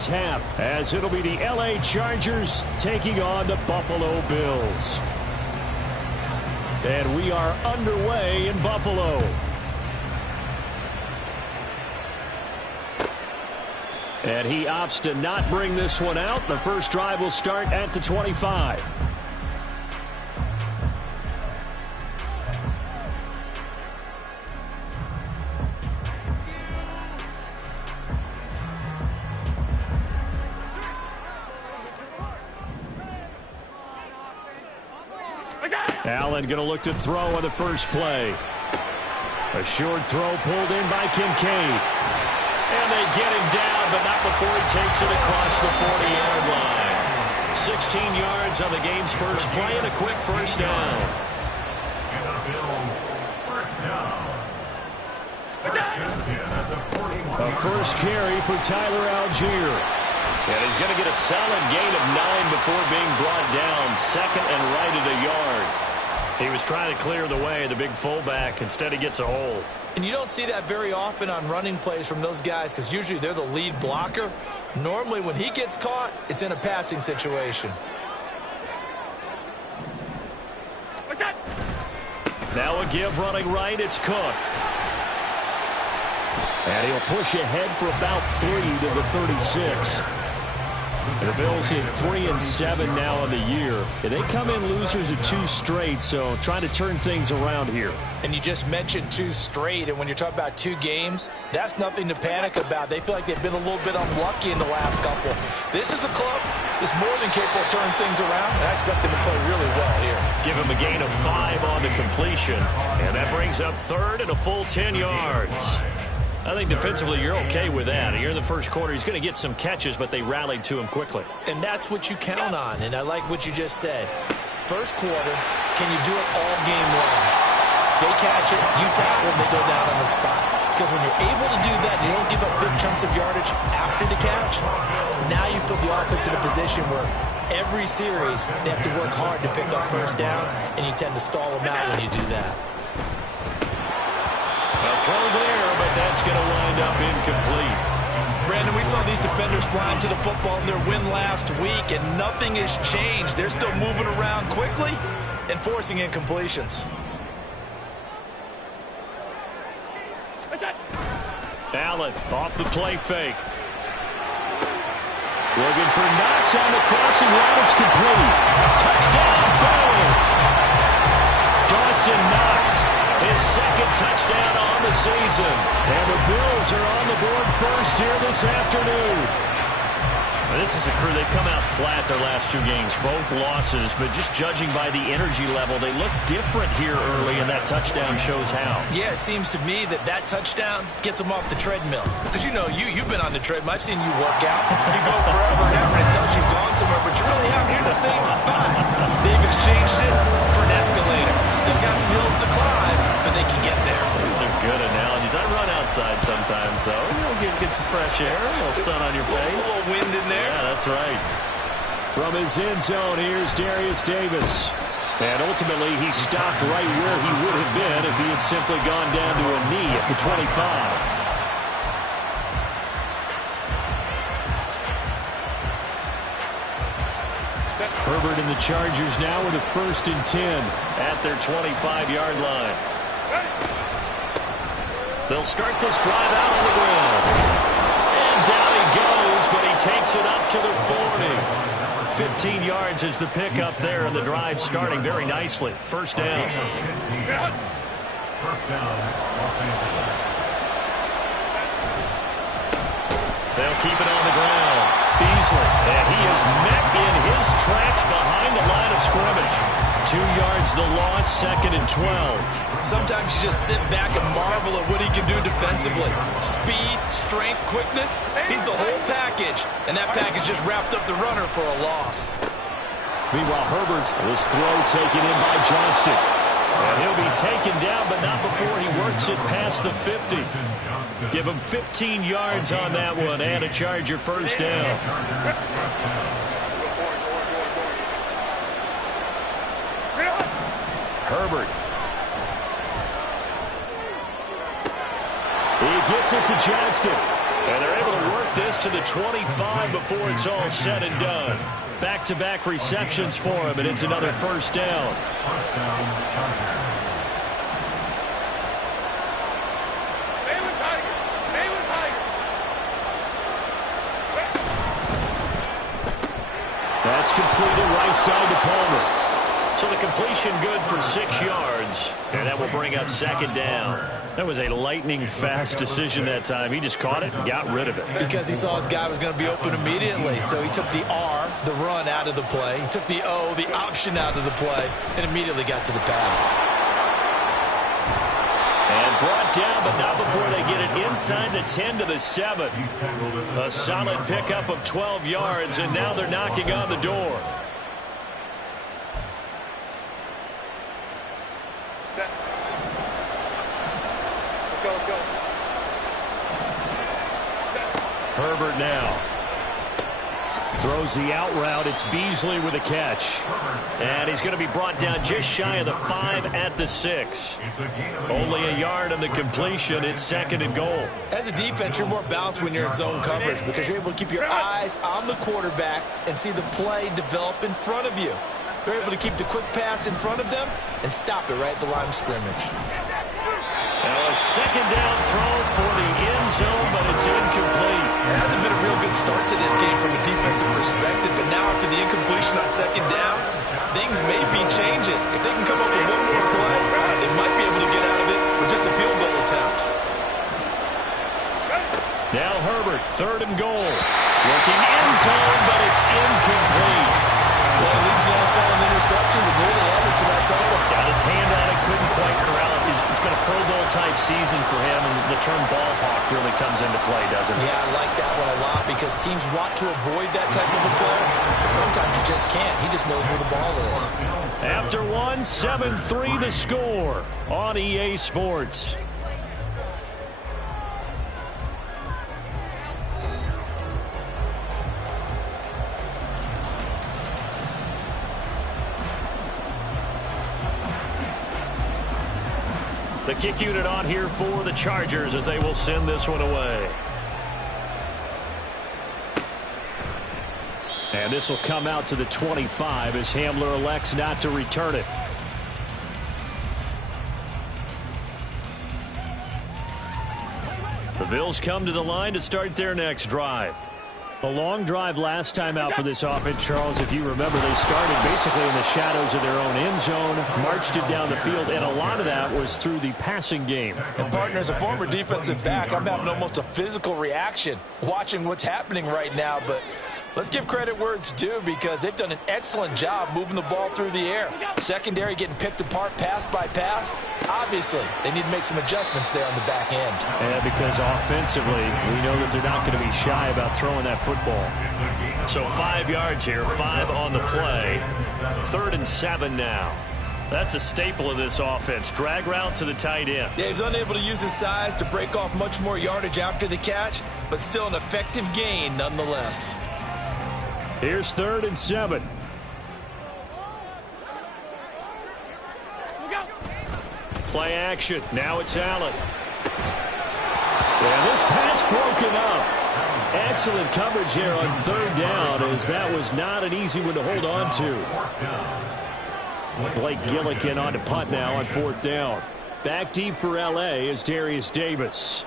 tap, as it'll be the LA Chargers taking on the Buffalo Bills. And we are underway in Buffalo. And he opts to not bring this one out. The first drive will start at the 25. Allen going to look to throw on the first play. A short throw pulled in by Kincaid. And they get him down, but not before he takes it across the 40-yard line. 16 yards on the game's first play and a quick first down. A first carry for Tyler Algier. And he's going to get a solid gain of 9 before being brought down. Second and right at a yard. He was trying to clear the way, the big fullback. Instead, he gets a hole. And you don't see that very often on running plays from those guys because usually they're the lead blocker. Normally, when he gets caught, it's in a passing situation. Now a give running right. It's Cook. And he'll push ahead for about 3 to the 36. The Bills hit 3-7 now on the year. They come in losers of 2 straight, so trying to turn things around here. And you just mentioned 2 straight, and when you're talking about 2 games, that's nothing to panic about. They feel like they've been a little bit unlucky in the last couple. This is a club that's more than capable of turning things around, and I expect them to play really well here. Give him a gain of 5 on the completion, and that brings up third and a full 10 yards. I think defensively you're okay with that. Here in the first quarter, he's going to get some catches, but they rallied to him quickly. And that's what you count on, and I like what you just said. First quarter, can you do it all game long? They catch it, you tackle them, they go down on the spot. Because when you're able to do that, and you don't give up big chunks of yardage after the catch, now you put the offense in a position where every series they have to work hard to pick up first downs, and you tend to stall them out when you do that. A throw there, but that's going to wind up incomplete. Brandon, we saw these defenders flying to the football in their win last week, and nothing has changed. They're still moving around quickly and forcing incompletions. Allen off the play fake. Looking for Knox on the crossing route. It's complete. Touchdown, Bills. Dawson Knox. His second touchdown on the season. And the Bills are on the board first here this afternoon. This is a crew, they've come out flat their last 2 games, both losses, but just judging by the energy level, they look different here early, and that touchdown shows how. Yeah, it seems to me that touchdown gets them off the treadmill. Because you know, you've been on the treadmill. I've seen you work out. You go forever and ever, and it tells you you've gone somewhere, but you're really out here in the same spot. They've exchanged it for an escalator. Still got some hills to climb, but they can get there. These are good analogies. I run outside sometimes, though. Get some fresh air, a little sun on your face. A little wind in there. Yeah, that's right. From his end zone, here's Darius Davis. And ultimately, he stopped right where he would have been if he had simply gone down to a knee at the 25. Herbert and the Chargers now with a 1st and 10 at their 25-yard line. They'll start this drive out on the ground. And down he goes, but he takes it up to the 40. 15 yards is the pickup there, and the drive starting very nicely. First down. They'll keep it on the ground. Beasley, and he is met in his tracks behind the line of scrimmage. 2 yards the loss, 2nd and 12. Sometimes you just sit back and marvel at what he can do defensively. Speed, strength, quickness, he's the whole package. And that package just wrapped up the runner for a loss. Meanwhile, Herbert's this throw taken in by Johnston. And he'll be taken down, but not before he works it past the 50. Give him 15 yards on that one and a Charger first down. Herbert. He gets it to Johnston. And they're able to work this to the 25 before it's all said and done. Back-to-back receptions for him, and it's another first down. That's completed right side to Palmer. So the completion good for 6 yards, and that will bring up second down. That was a lightning-fast decision that time. He just caught it and got rid of it. Because he saw his guy was going to be open immediately. So he took the R, the run, out of the play. He took the O, the option, out of the play, and immediately got to the pass. And brought down, but not before they get it inside the 10 to the 7. A solid pickup of 12 yards, and now they're knocking on the door. Herbert now throws the out route. It's Beasley with a catch. And he's going to be brought down just shy of the 5 at the 6. Only a yard on the completion. It's second and goal. As a defense, you're more balanced when you're in zone coverage because you're able to keep your eyes on the quarterback and see the play develop in front of you. They're able to keep the quick pass in front of them and stop it right at the line of scrimmage. Now a second down throw for the end zone, but it's incomplete. It hasn't been a real good start to this game from a defensive perspective, but now after the incompletion on second down, things may be changing. If they can come up with one more play, they might be able to get out of it with just a field goal attempt. Now Herbert, third and goal. Looking end zone, but it's incomplete. Well, he leads the NFL in interceptions and really added to that total. Got his hand on it, couldn't quite corral it. It's been a Pro Bowl-type season for him, and the term ball hawk really comes into play, doesn't it? Yeah, I like that one a lot because teams want to avoid that type of a player, but sometimes you just can't. He just knows where the ball is. After one, 7-3 the score on EA Sports. The kick unit on here for the Chargers as they will send this one away. And this will come out to the 25 as Hamler elects not to return it. The Bills come to the line to start their next drive. A long drive last time out for this offense, Charles. If you remember, they started basically in the shadows of their own end zone, marched it down the field, and a lot of that was through the passing game. And partner, as a former defensive back, I'm having almost a physical reaction watching what's happening right now, but let's give credit where it's due because they've done an excellent job moving the ball through the air. Secondary getting picked apart pass by pass. Obviously, they need to make some adjustments there on the back end. Yeah, because offensively, we know that they're not going to be shy about throwing that football. So 5 yards here, 5 on the play. 3rd and 7 now. That's a staple of this offense. Drag route to the tight end. Yeah, he's unable to use his size to break off much more yardage after the catch, but still an effective gain nonetheless. Here's 3rd and 7. Play action. Now it's Allen. And this pass broken up. Excellent coverage there on 3rd down as that was not an easy one to hold on to. Blake Gillikin on to punt now on 4th down. Back deep for L.A. is Darius Davis.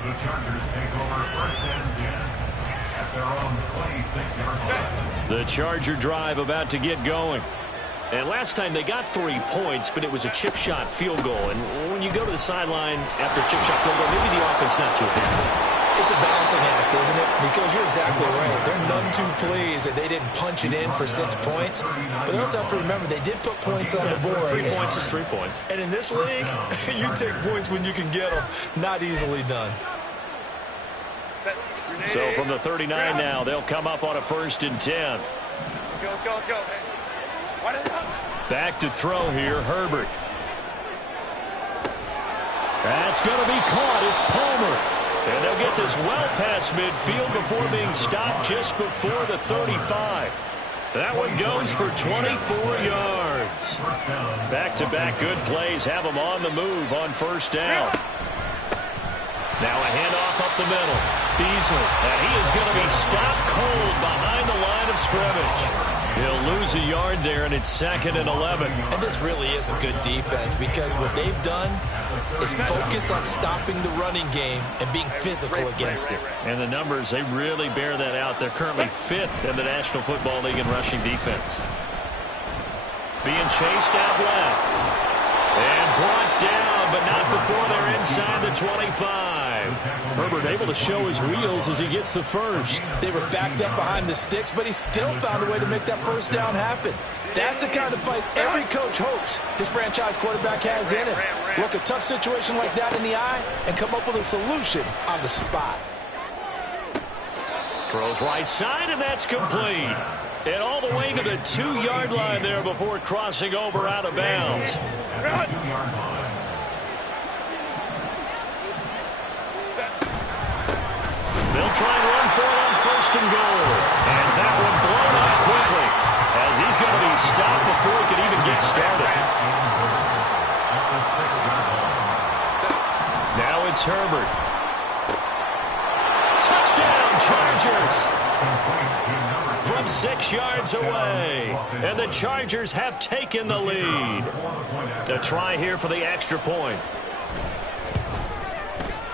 The Chargers take over 1st and 10 at their own 26-yard line. The Charger drive about to get going. And last time they got 3 points, but it was a chip shot field goal. And when you go to the sideline after a chip shot field goal, maybe the offense not too happy. It's a balancing act, isn't it? Because you're exactly right. They're none too pleased that they didn't punch it in for 6 points. But they also have to remember they did put points on the board. 3 points is 3 points. And in this league, you take points when you can get them. Not easily done. So from the 39 now, they'll come up on a 1st and 10. Back to throw here, Herbert. That's going to be caught. It's Palmer. And they'll get this well past midfield before being stopped just before the 35. That one goes for 24 yards. Back-to-back good plays have them on the move on first down. Now a handoff up the middle. Beasley, and he is going to be stopped cold behind the line of scrimmage. He'll lose a yard there, and it's 2nd and 11. And this really is a good defense because what they've done is focus on stopping the running game and being physical against it. And the numbers, they really bear that out. They're currently 5th in the National Football League in rushing defense. Being chased out left. And brought down, but not before they're inside the 25. Herbert able to show his wheels as he gets the first. They were backed up behind the sticks, but he still found a way to make that first down happen. That's the kind of fight every coach hopes his franchise quarterback has in him. Look a tough situation like that in the eye and come up with a solution on the spot. Throws right side, and that's complete. And all the way to the 2-yard line there before crossing over out of bounds. They'll try and run for it on 1st and goal. And that one blown up quickly as he's going to be stopped before he can even get started. Now it's Herbert. Touchdown, Chargers! From 6 yards away. And the Chargers have taken the lead. A try here for the extra point.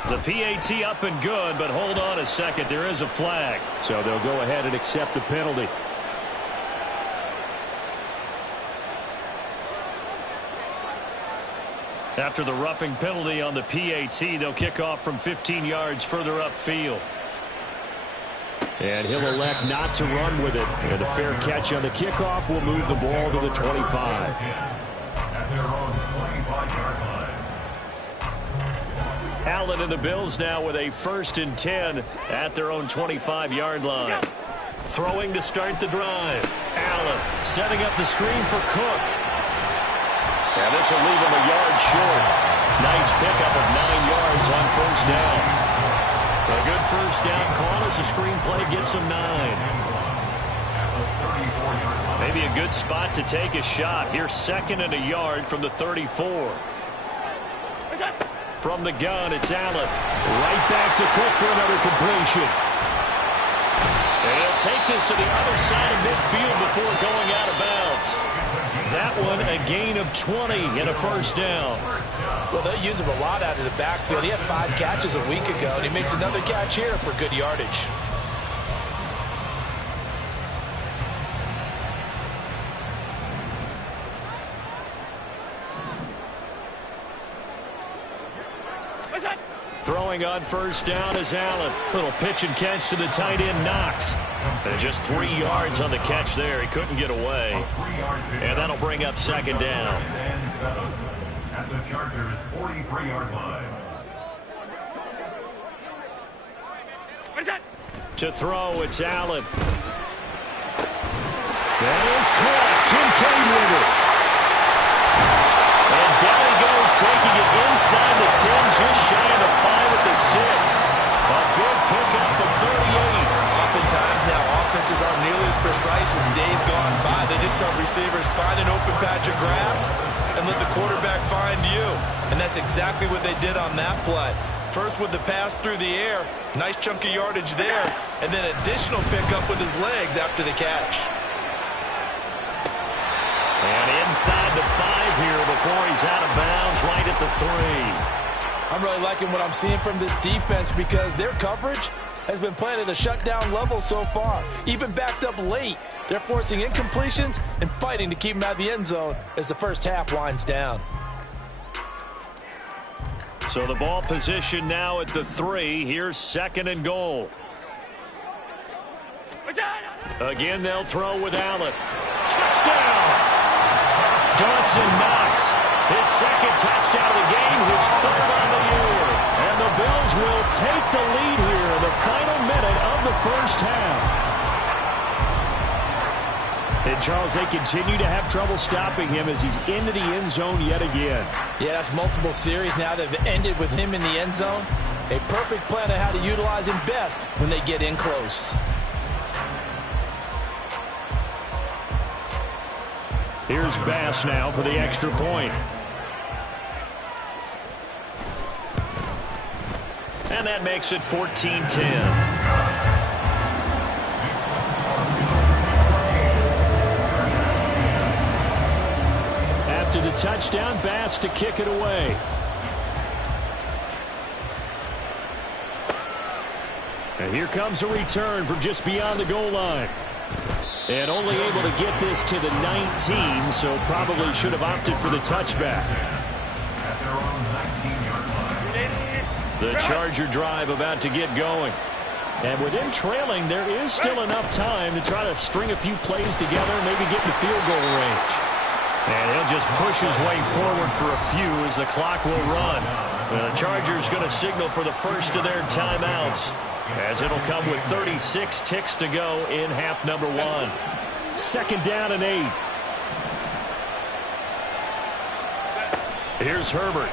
The PAT up and good, but hold on a second. There is a flag. So they'll go ahead and accept the penalty. After the roughing penalty on the PAT, they'll kick off from 15 yards further upfield. And he'll elect not to run with it. And a fair catch on the kickoff will move the ball to the 25. At their own 25-yard line. Allen and the Bills now with a 1st and 10 at their own 25-yard line. Throwing to start the drive. Allen setting up the screen for Cook. And this will leave him a yard short. Nice pickup of 9 yards on first down. A good first down call as the screenplay gets him 9. Maybe a good spot to take a shot. Here's 2nd and a yard from the 34. From the gun, it's Allen. Right back to Cook for another completion. And he'll take this to the other side of midfield before going out of bounds. That one a gain of 20 and a first down. Well, they'll use him a lot out of the backfield. He had 5 catches a week ago, and he makes another catch here for good yardage. Throwing on first down is Allen. Little pitch and catch to the tight end, Knox. And just 3 yards on the catch there. He couldn't get away. And that'll bring up 2nd down. At the Chargers' 43-yard line. To throw, it's Allen. That is caught. Kincaid with it. And down he goes, taking it inside the 10, just shy of the 5 at the 6. A big pickup of 38. Oftentimes now, offenses aren't nearly as precise as days gone by. They just have receivers find an open patch of grass and let the quarterback find you. And that's exactly what they did on that play. First with the pass through the air, nice chunk of yardage there, and then additional pickup with his legs after the catch. And inside the 5 here before he's out of bounds, right at the 3. I'm really liking what I'm seeing from this defense because their coverage has been playing at a shutdown level so far. Even backed up late, they're forcing incompletions and fighting to keep them out of the end zone as the first half winds down. So the ball position now at the 3. Here's 2nd and goal. Again, they'll throw with Allen. Touchdown! Dawson Knox, his 2nd touchdown of the game, his 3rd on the year. And the Bills will take the lead here in the final minute of the first half. And, Charles, they continue to have trouble stopping him as he's into the end zone yet again. Yeah, that's multiple series now that have ended with him in the end zone. A perfect plan of how to utilize him best when they get in close. Here's Bass now for the extra point. And that makes it 14-10. After the touchdown, Bass to kick it away. And here comes a return from just beyond the goal line. And only able to get this to the 19, so probably should have opted for the touchback. The Charger drive about to get going. And with him trailing, there is still enough time to try to string a few plays together, maybe get in the field goal range. And he'll just push his way forward for a few as the clock will run. The Chargers going to signal for the first of their timeouts, as it'll come with 36 ticks to go in half number 1. 2nd down and 8. Here's Herbert.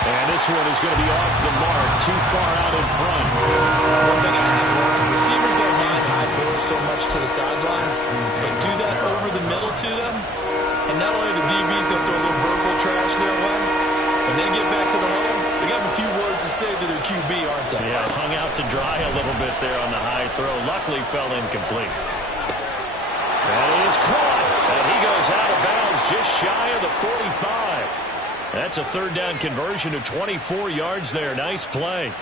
And this one is going to be off the mark, too far out in front. One thing I have learned, receivers don't mind high throws so much to the sideline, but do that over the middle to them, and not only the DB's going to throw a little verbal trash their way, when they get back to the huddle, they got a few words to say to their QB, aren't they? Yeah, hung out to dry a little bit there on the high throw. Luckily fell incomplete. That is caught, and he goes out of bounds just shy of the 45. That's a 3rd down conversion of 24 yards there. Nice play.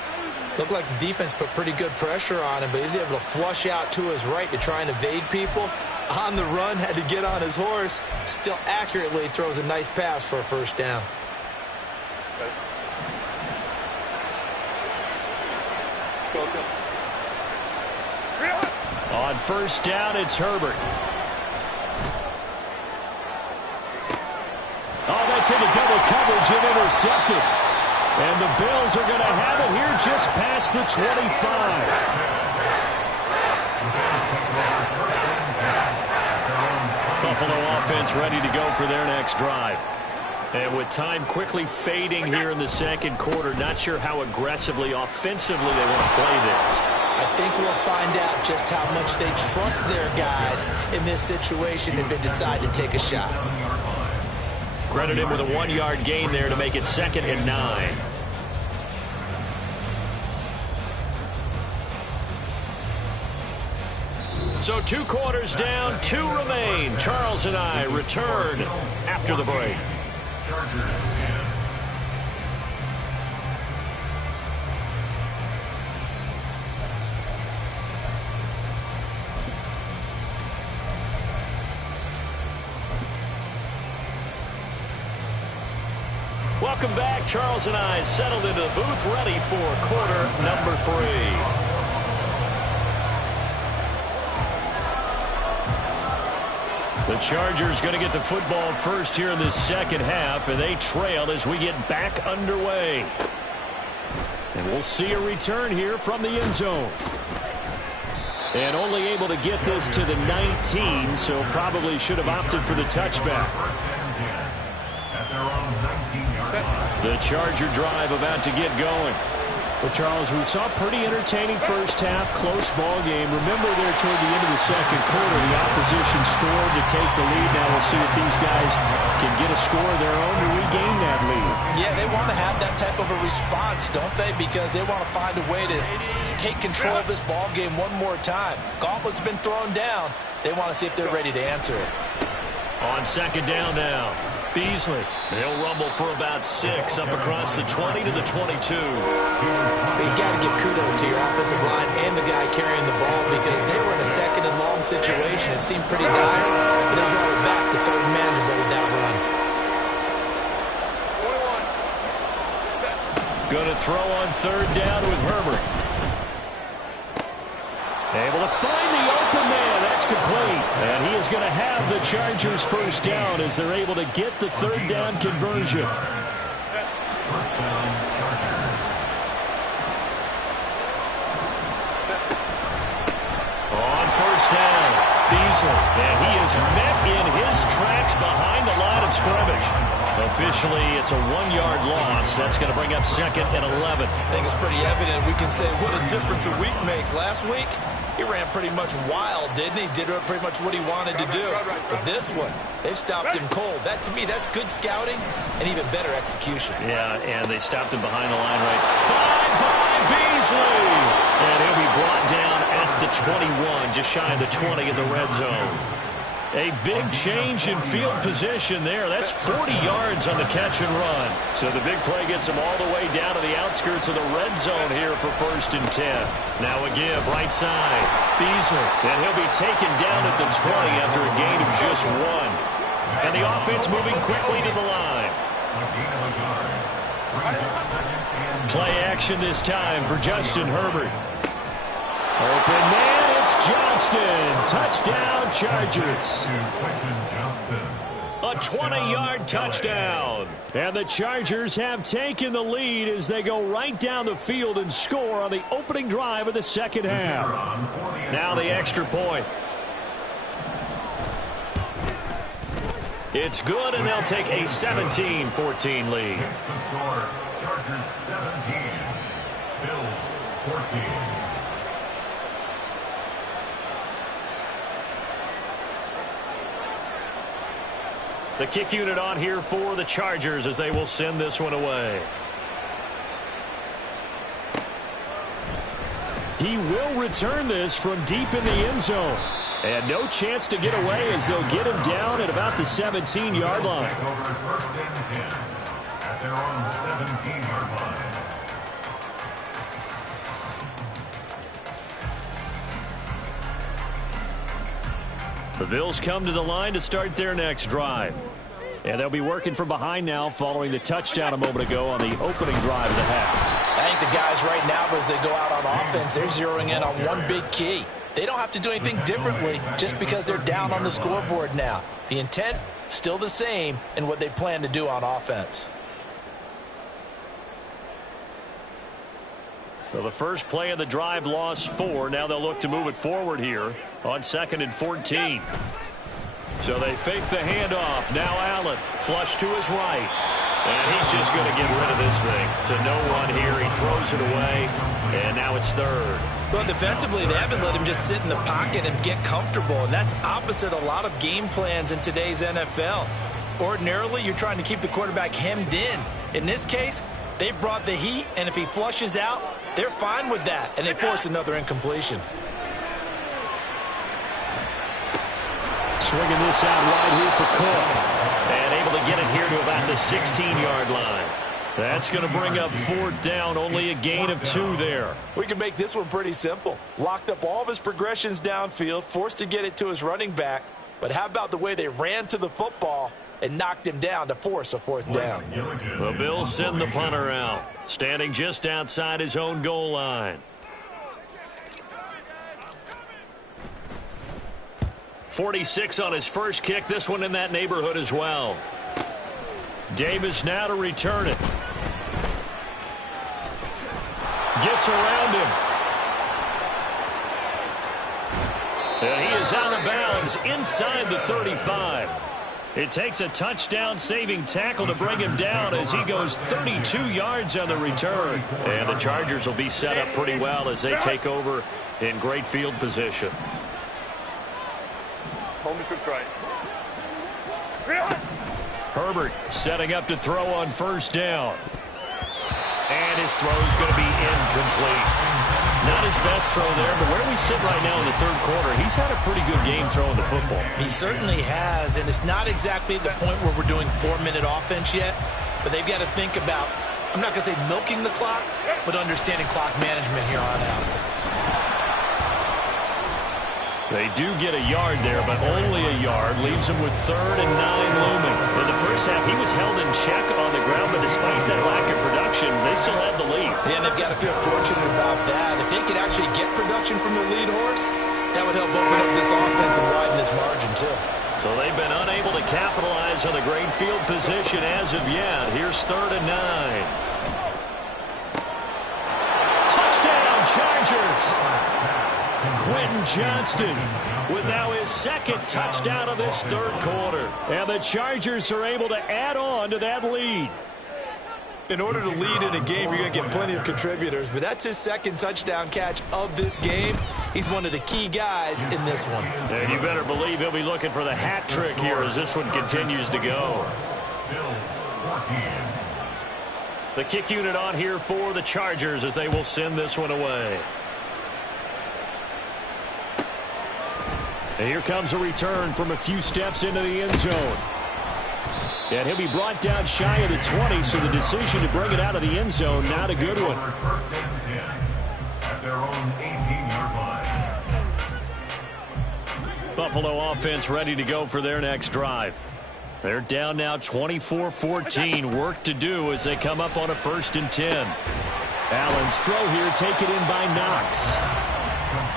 Looked like the defense put pretty good pressure on him, but he's able to flush out to his right to try and evade people. On the run, had to get on his horse. Still accurately throws a nice pass for a 1st down. On 1st down, it's Herbert. Oh, that's into double coverage and intercepted. And the Bills are going to have it here just past the 25. Buffalo offense ready to go for their next drive. And with time quickly fading here in the 2nd quarter, not sure how aggressively, offensively they want to play this. I think we'll find out just how much they trust their guys in this situation if they decide to take a shot. Credit him with a 1-yard gain there to make it 2nd and 9. So 2 quarters down, 2 remain. Charles and I return after the break. Welcome back. Charles and I settled into the booth, ready for quarter number 3. The Chargers going to get the football first here in this 2nd half, and they trail as we get back underway. And we'll see a return here from the end zone. And only able to get this to the 19, so probably should have opted for the touchback. The Charger drive about to get going. Well, Charles, we saw a pretty entertaining 1st half, close ball game. Remember there toward the end of the 2nd quarter, the opposition stormed to take the lead. Now we'll see if these guys can get a score of their own to regain that lead. Yeah, they want to have that type of a response, don't they? Because they want to find a way to take control of this ball game one more time. Gauntlet's been thrown down. They want to see if they're ready to answer it. On 2nd down now, Beasley. They'll rumble for about 6 up across the 20 to the 22. You got to give kudos to your offensive line and the guy carrying the ball because they were in a 2nd and long situation. It seemed pretty dire, but they brought it back to 3rd and manageable with that run. Going to throw on 3rd down with Herbert. Able to find the open man. That's complete. And he is going to have the Chargers 1st down as they're able to get the 3rd down conversion. On 1st down, Beasley. And he is met in his tracks behind the line of scrimmage. Officially, it's a 1-yard loss. That's going to bring up 2nd and 11. I think it's pretty evident. We can say what a difference a week makes. Last week, he ran pretty much wild, didn't he? Did pretty much what he wanted to do. But this one, they've stopped him cold. That, to me, that's good scouting and even better execution. Yeah, and they stopped him behind the line right by Beasley. And he'll be brought down at the 21, just shy of the 20 in the red zone. A big change in field position there. That's 40 yards on the catch and run. So the big play gets him all the way down to the outskirts of the red zone here for 1st and 10. Now a give, right side. Beasley. And he'll be taken down at the 20 after a gain of just 1. And the offense moving quickly to the line. Play action this time for Justin Herbert. Open man, it's Johnston. Touchdown, Chargers. A 20-yard touchdown. And the Chargers have taken the lead as they go right down the field and score on the opening drive of the second half. Now the extra point. It's good, and they'll take a 17-14 lead. It's the score. Chargers 17. Bills 14. The kick unit on here for the Chargers as they will send this one away. He will return this from deep in the end zone. And no chance to get away as they'll get him down at about the 17-yard line. Take over 1st and 10 at their own 17-yard line. The Bills come to the line to start their next drive. And they'll be working from behind now following the touchdown a moment ago on the opening drive of the half. I think the guys right now, as they go out on offense, they're zeroing in on one big key. They don't have to do anything differently just because they're down on the scoreboard now. The intent, still the same in what they plan to do on offense. So the first play of the drive lost 4. Now they'll look to move it forward here on 2nd and 14. So they fake the handoff. Now Allen, flush to his right. And he's just going to get rid of this thing to no one here. He throws it away, and now it's 3rd. Well, defensively, they haven't let him just sit in the pocket and get comfortable, and that's opposite a lot of game plans in today's NFL. Ordinarily, you're trying to keep the quarterback hemmed in. In this case, they brought the heat, and if he flushes out, they're fine with that, and they force another incompletion. Swinging this out wide here for Cook. And able to get it here to about the 16-yard line. That's going to bring up 4th down. Only a gain of 2 there. We can make this one pretty simple. Locked up all of his progressions downfield, forced to get it to his running back. But how about the way they ran to the football and knocked him down to force a 4th down? The Bills send the punter out, standing just outside his own goal line. 46 on his first kick. This one in that neighborhood as well. Davis now to return it. Gets around him. And he is out of bounds inside the 35. It takes a touchdown-saving tackle to bring him down as he goes 32 yards on the return. And the Chargers will be set up pretty well as they take over in great field position. Home trip's right. Herbert setting up to throw on 1st down. And his throw is going to be incomplete. Not his best throw there, but where we sit right now in the 3rd quarter, he's had a pretty good game throwing the football. He certainly has, and it's not exactly the point where we're doing 4-minute offense yet, but they've got to think about, I'm not going to say milking the clock, but understanding clock management here on out. They do get a yard there, but only a yard. Leaves him with 3rd and 9 looming. In the first half, he was held in check on the ground, but despite that lack of production, they still had the lead. Yeah, and they've got to feel fortunate about that. If they could actually get production from their lead horse, that would help open up this offense and widen this margin, too. So they've been unable to capitalize on the great field position as of yet. Here's 3rd and 9. Touchdown, Chargers! Quentin Johnston with now his 2nd touchdown of this 3rd quarter. And the Chargers are able to add on to that lead. In order to lead in a game, you're going to get plenty of contributors, but that's his second touchdown catch of this game. He's one of the key guys in this one. And you better believe he'll be looking for the hat trick here as this one continues to go. The kick unit on here for the Chargers as they will send this one away. And here comes a return from a few steps into the end zone. And he'll be brought down shy of the 20, so the decision to bring it out of the end zone, not a good one. First and 10 at their own 18-yard line. Buffalo offense ready to go for their next drive. They're down now 24-14. Work to do as they come up on a 1st and 10. Allen's throw here taken in by Knox.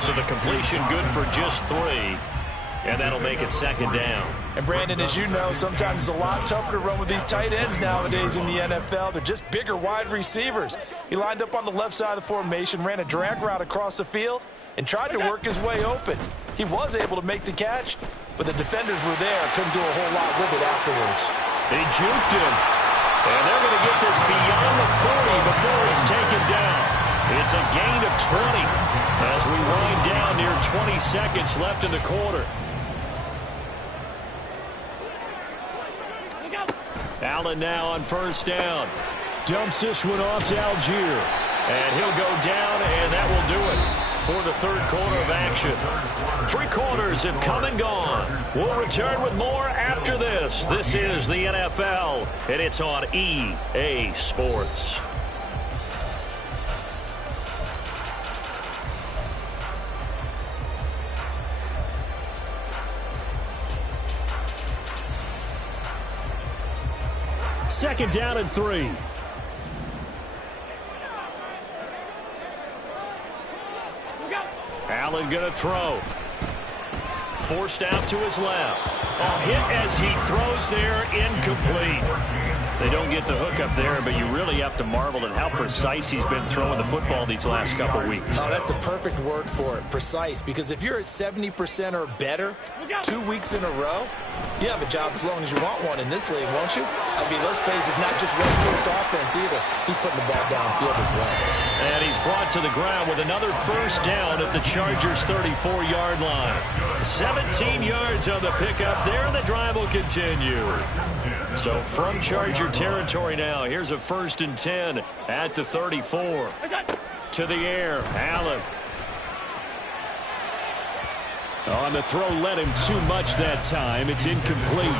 So the completion good for just 3. And that'll make it 2nd down. And Brandon, as you know, sometimes it's a lot tougher to run with these tight ends nowadays in the NFL. They're just bigger wide receivers. He lined up on the left side of the formation, ran a drag route across the field, and tried to work his way open. He was able to make the catch, but the defenders were there, couldn't do a whole lot with it afterwards. They juked him. And they're going to get this beyond the 40 before it's taken down. It's a gain of 20 as we wind down near 20 seconds left in the quarter. Allen now on 1st down. Dumps this one off to Algier. And he'll go down, and that will do it for the 3rd quarter of action. 3 quarters have come and gone. We'll return with more after this. This is the NFL, and it's on EA Sports. Second down and 3. Allen going to throw. Forced out to his left. A hit as he throws there, incomplete. They don't get the hook up there, but you really have to marvel at how precise he's been throwing the football these last couple weeks. Oh, that's the perfect word for it, precise, because if you're at 70% or better 2 weeks in a row, you have a job as long as you want one in this league, won't you? I mean, let's face it, it's not just West Coast offense either. He's putting the ball downfield as well. And he's brought to the ground with another 1st down at the Chargers' 34-yard line. 17 yards on the pickup there, and the drive will continue. So from Charger territory now, here's a 1st and 10 at the 34. To the air, Allen. On the throw, led him too much that time. It's incomplete.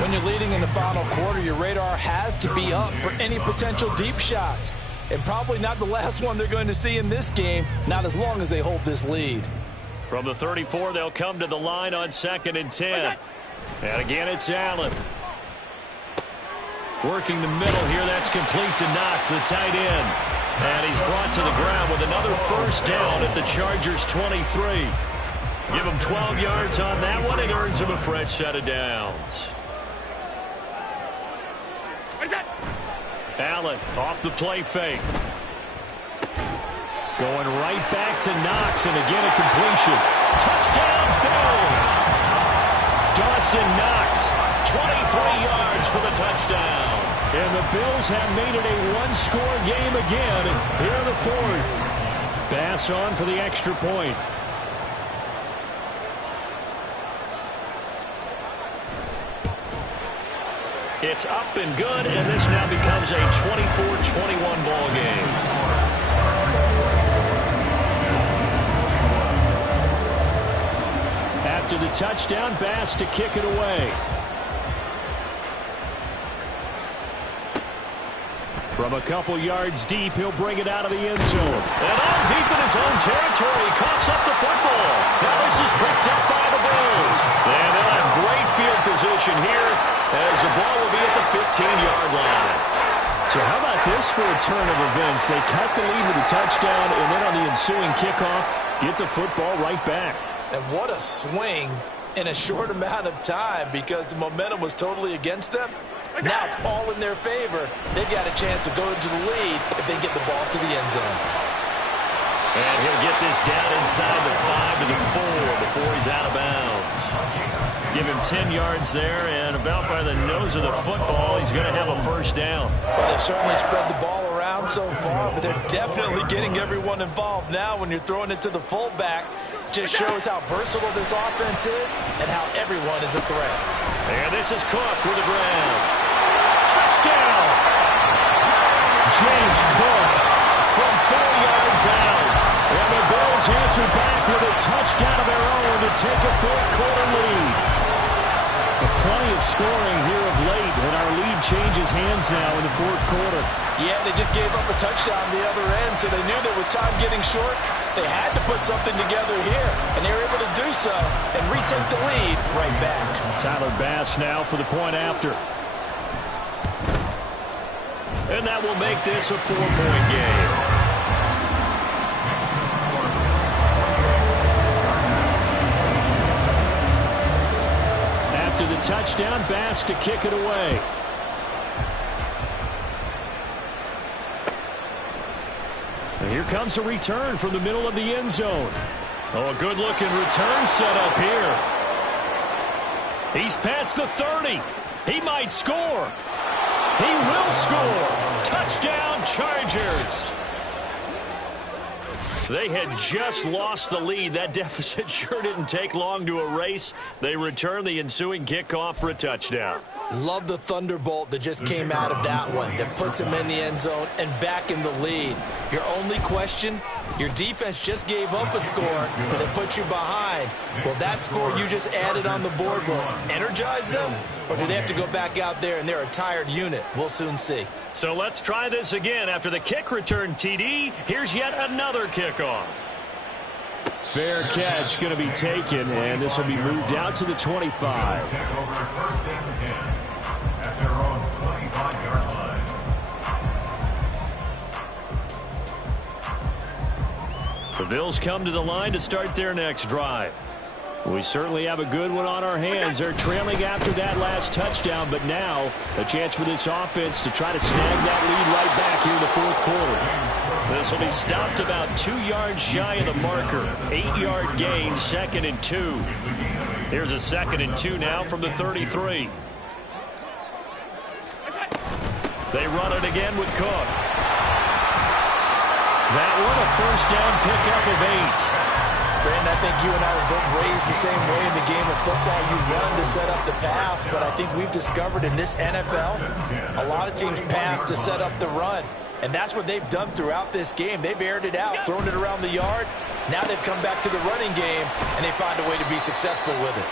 When you're leading in the final quarter, your radar has to be up for any potential deep shots. And probably not the last one they're going to see in this game, not as long as they hold this lead. From the 34, they'll come to the line on 2nd and 10. And again, it's Allen. Working the middle here, that's complete to Knox, the tight end. And he's brought to the ground with another 1st down at the Chargers' 23. Give him 12 yards on that one. It earns him a fresh set of downs. Allen off the play fake. Going right back to Knox, and again a completion. Touchdown, Bills! Dawson Knox, 23 yards for the touchdown. And the Bills have made it a one-score game again here in the 4th. Bass on for the extra point. It's up and good, and this now becomes a 24-21 ball game. After the touchdown, Bass to kick it away. From a couple yards deep, he'll bring it out of the end zone. And all deep in his own territory, coughs up the football. Now this is picked up by the Bills. And they'll have great field position here as the ball will be at the 15-yard line. So how about this for a turn of events? They cut the lead with a touchdown, and then on the ensuing kickoff, get the football right back. And what a swing in a short amount of time, because the momentum was totally against them. Now it's all in their favor. They've got a chance to go into the lead if they get the ball to the end zone. And he'll get this down inside the 5 to the 4 before he's out of bounds. Give him 10 yards there, and about by the nose of the football, he's going to have a first down. Well, they've certainly spread the ball around so far, but they're definitely getting everyone involved now when you're throwing it to the fullback. Just shows how versatile this offense is and how everyone is a threat. And this is Cook with the grab. Touchdown! James Cook from 4 yards out. And the Bills answer back with a touchdown of their own to take a fourth-quarter lead. Plenty of scoring here of late, and our lead changes hands now in the fourth quarter. Yeah, they just gave up a touchdown the other end, so they knew that with time getting short, they had to put something together here, and they were able to do so and retake the lead right back. Tyler Bass now for the point after. And that will make this a 4-point game. After the touchdown, Bass to kick it away. And here comes a return from the middle of the end zone. Oh, a good-looking return set up here. He's past the 30. He might score. He will score. Touchdown, Chargers. They had just lost the lead. That deficit sure didn't take long to erase. They return the ensuing kickoff for a touchdown. Love the thunderbolt that just came out of that one that puts him in the end zone and back in the lead. Your only question, your defense just gave up a score that put you behind. Will that score you just added on the board will energize them? Or do they have to go back out there and they're a tired unit? We'll soon see. So let's try this again. After the kick return TD, here's yet another kickoff. Fair catch going to be taken, and this will be moved out to the 25. At their own 25-yard line. The Bills come to the line to start their next drive. We certainly have a good one on our hands. They're trailing after that last touchdown, but now a chance for this offense to try to snag that lead right back here in the fourth quarter. This will be stopped about 2 yards shy of the marker. 8-yard gain, 2nd and 2. Here's a 2nd and 2 now from the 33. They run it again with Cook. That one a first down pickup of 8. Brandon, I think you and I were both raised the same way in the game of football. You run to set up the pass, but I think we've discovered in this NFL, a lot of teams pass to set up the run. And that's what they've done throughout this game. They've aired it out, thrown it around the yard. Now they've come back to the running game, and they find a way to be successful with it.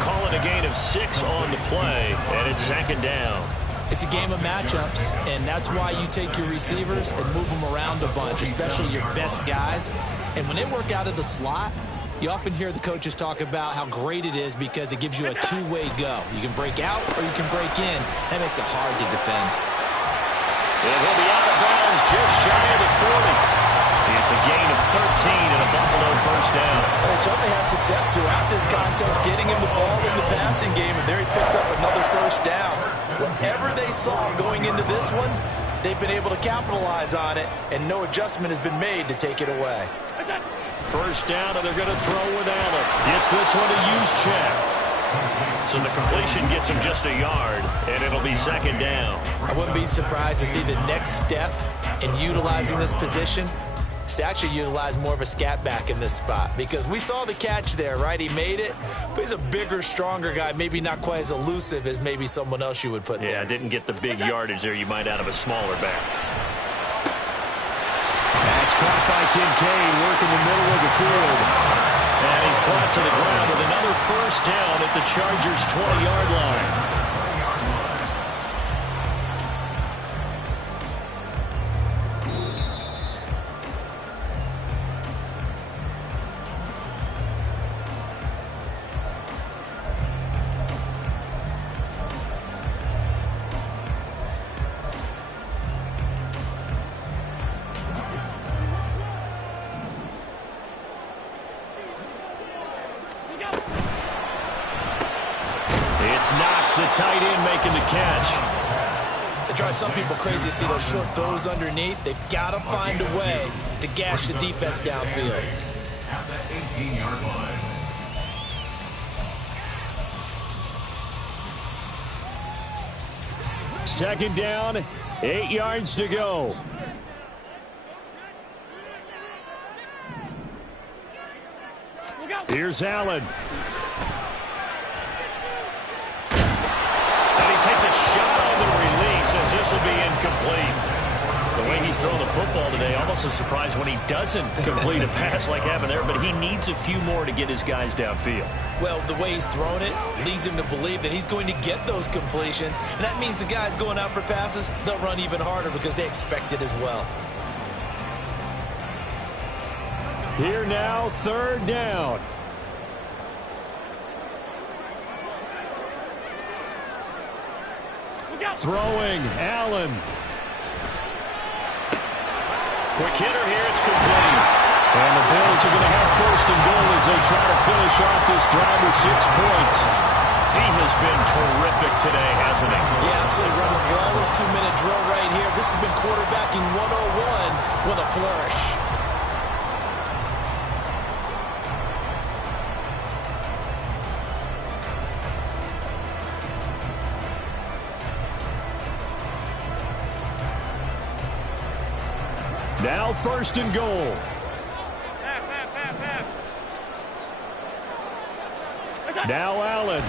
Call it a gain of 6 on the play, and it's 2nd down. It's a game of matchups, and that's why you take your receivers and move them around a bunch, especially your best guys. And when they work out of the slot, you often hear the coaches talk about how great it is because it gives you a two-way go. You can break out or you can break in. That makes it hard to defend. And he'll be out of bounds just shy of the 40. It's a gain of 13 and a Buffalo first down. Well, they certainly had success throughout this contest, getting him the ball in the passing game, and there he picks up another first down. Whatever they saw going into this one, they've been able to capitalize on it, and no adjustment has been made to take it away. First down, and they're going to throw with Allen. Gets this one to use check. So the completion gets him just a yard, and it'll be 2nd down. I wouldn't be surprised to see the next step in utilizing this position is to actually utilize more of a scat back in this spot, because we saw the catch there, right? He made it, but he's a bigger, stronger guy, maybe not quite as elusive as maybe someone else you would put there. Yeah, didn't get the big yardage there you might out of a smaller back. That's caught by Kincaid, working the middle of the field. And he's brought to the ground with another first down at the Chargers' 20-yard line. The tight end making the catch. It drives some people crazy to see those short throws underneath. They've got to find a way to gash the defense downfield. At the 18-yard line. Second down, 8 yards to go. Here's Allen. And he takes a shot on the release as this will be incomplete. The way he's throwing the football today, almost a surprise when he doesn't complete a pass like happened there, but he needs a few more to get his guys downfield. Well, the way he's thrown it leads him to believe that he's going to get those completions, and that means the guys going out for passes, they'll run even harder because they expect it as well. Here now, third down. Throwing, Allen. Quick hitter here, it's complete. And the Bills are going to have first and goal as they try to finish off this drive with 6 points. He has been terrific today, hasn't he? Yeah, absolutely. Running a flawless 2-minute drill right here. This has been quarterbacking 101 with a flourish. Now first and goal. Now Allen.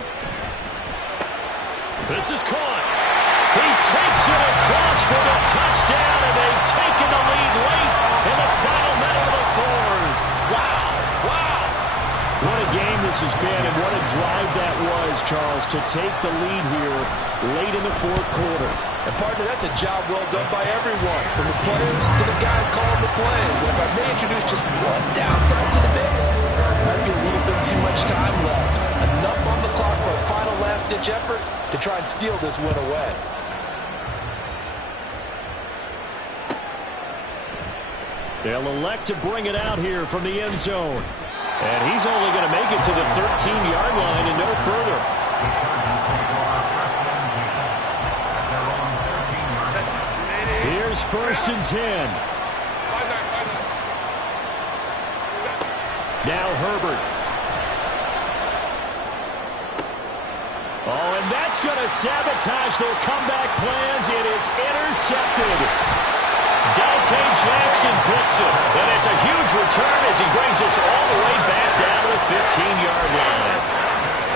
This is caught. He takes it across for the touchdown, and they've taken the lead late in the final minute of the fourth. Wow. Wow. What a game this has been, and what a drive that was, Charles, to take the lead here late in the fourth quarter. And, partner, that's a job well done by everyone, from the players to the guys calling the plays. And if I may introduce just one downside to the mix, might be a little bit too much time left. Enough on the clock for a final last-ditch effort to try and steal this win away. They'll elect to bring it out here from the end zone. And he's only going to make it to the 13-yard line and no further. Here's first and 10. Now Herbert. Oh, and that's going to sabotage their comeback plans. It is intercepted. Dante Jackson picks it, and it's a huge return as he brings us all the way back down to the 15-yard line.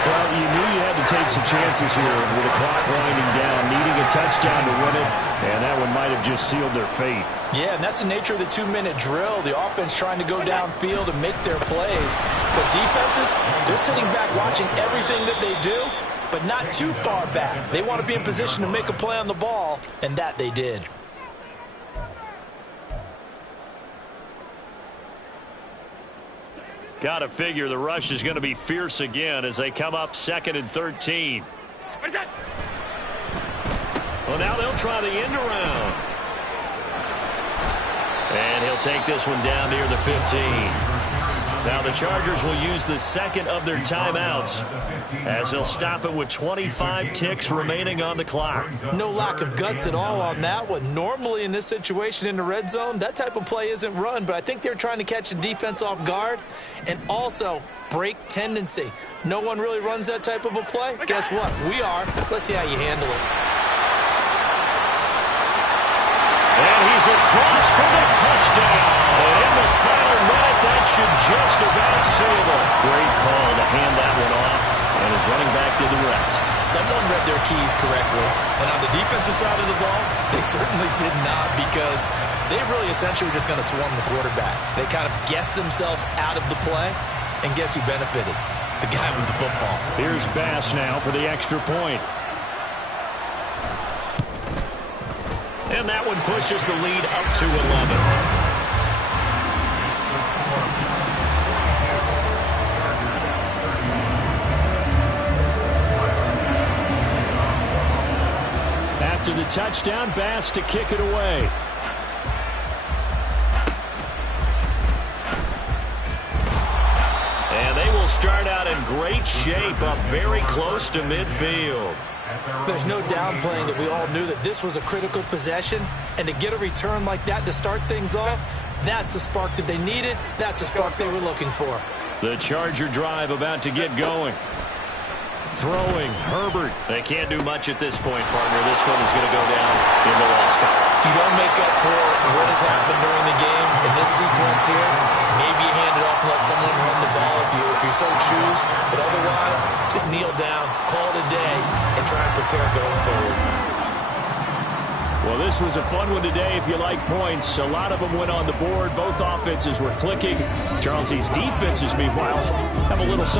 Well, you knew you had to take some chances here with the clock winding down, needing a touchdown to win it, and that one might have just sealed their fate. Yeah, and that's the nature of the 2-minute drill. The offense trying to go downfield and make their plays. But defenses, they're sitting back watching everything that they do, but not too far back. They want to be in position to make a play on the ball, and that they did. Got to figure the rush is going to be fierce again as they come up 2nd and 13. Well, now they'll try the end around. And he'll take this one down near the 15. Now the Chargers will use the second of their timeouts as they'll stop it with 25 ticks remaining on the clock. No lack of guts at all on that one. Normally in this situation in the red zone, that type of play isn't run, but I think they're trying to catch the defense off guard and also break tendency. No one really runs that type of a play. Guess what? We are. Let's see how you handle it. And he's across for the touchdown. And in the final minute, that should just about seal it. Great call to hand that one off, and his running back did the rest. Someone read their keys correctly. And on the defensive side of the ball, they certainly did not, because they really essentially were just going to swarm the quarterback. They kind of guessed themselves out of the play, and guess who benefited? The guy with the football. Here's Bass now for the extra point. And that one pushes the lead up to 11. After the touchdown, Bass to kick it away. And they will start out in great shape, up very close to midfield. There's no downplaying that we all knew that this was a critical possession, and to get a return like that to start things off, that's the spark that they needed. That's the spark they were looking for. The Charger drive about to get going. throwing. Herbert. They can't do much at this point, partner. This one is going to go down in the loss column. You don't make up for what has happened during the game in this sequence here. Maybe you hand it off and let someone run the ball if you so choose. But otherwise, just kneel down, call it a day, and try and prepare going forward. Well, this was a fun one today if you like points. A lot of them went on the board. Both offenses were clicking. Charles, these defenses, meanwhile, have a little